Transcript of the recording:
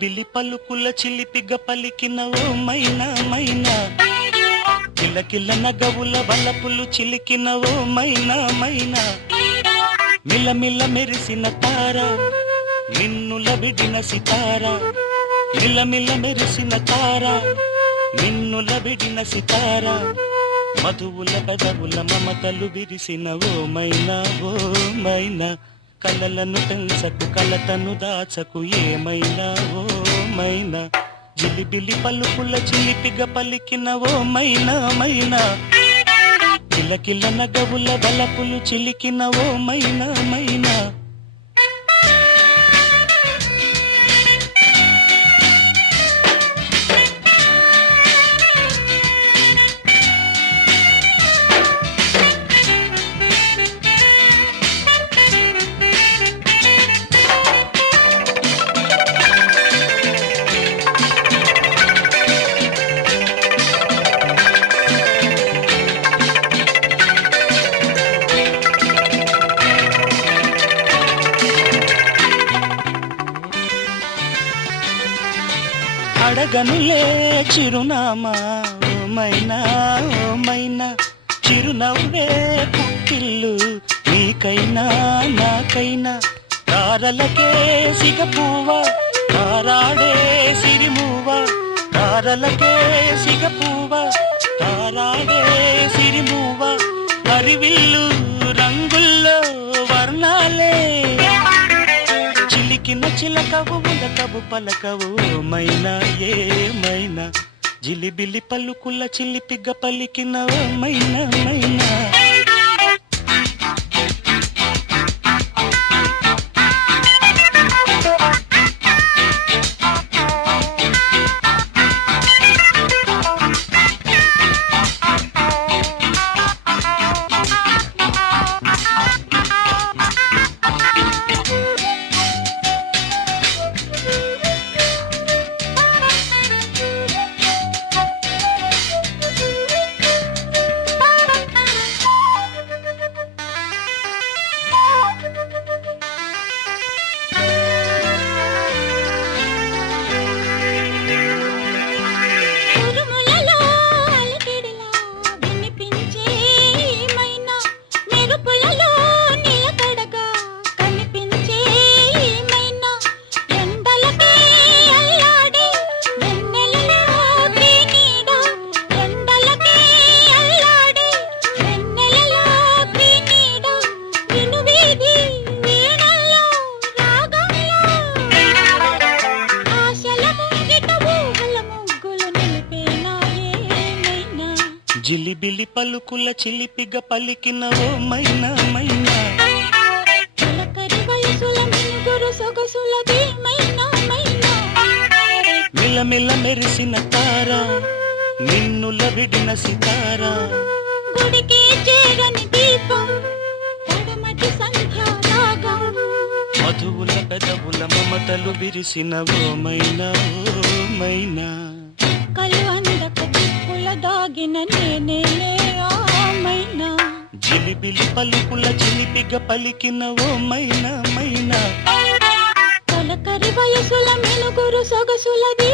జిలిబిలి పలుకుల చిలిపిగ పలికిన ఓ మైనా మైనా, కిలకిల నగవుల వలపులు చిలికిన ఓ మైనా మైనా, మిలమిల మెరిసిన తార నిన్నుల విడిన సితార, మిలమిల మెరిసిన తార నిన్నుల విడిన సితార, మధువుల పెదవుల మమతలు విరిసిన ఓ మైనా ఓ మైనా, కలలను పెంచకు కలతను దాచకు ఏమైనా ఓ మైనా, జిలిబిలి పలుకుల చిలిపిగ పలికిన ఓ మైనా మైనా, కిలకిల నగవుల వలపులు చిలికిన ఓ మైనా మైనా. అడగనులే చిరునామా ఓ మైనా ఓ మైనా, చిరునవ్వే పుట్టిల్లు నీకైనా నాకైనా, తారలకే సిగపువ్వ తారాడే సిరిమువ్వ, తారలకే సిగపువ్వ తారాడే సిరిమువ్వ, హరివిల్లు రంగుల్లో వర్ణాలే చిలికిన చిలకవు ఉలకవు పలకవు మైనా ఏమైనా, జిలిబిలి పలుకుల చిలిపిగ పలికిన ఓ మైనా మైనా. జిలిబిలి పలుకుల చిలిపిగ పలికిన ఓ మైనా మైనా, మిలమిల మెరిసిన తార నిన్నుల విడిన సితార, గుడికి చేరని దీపం పడమటి సంధ్యా రాగం, మధువుల పెదవుల మమతలు విరిసిన ఓ మైనా ఓ మైనా, కలు అందక దిక్కుల దాగిన నేనేలే ఆ మైనా, జిలిబిలి పలుకుల చిలిపిగ పలికిన ఓ మైనా మైనా, తొలకరి వయసుల మెనుగురు సొగసులది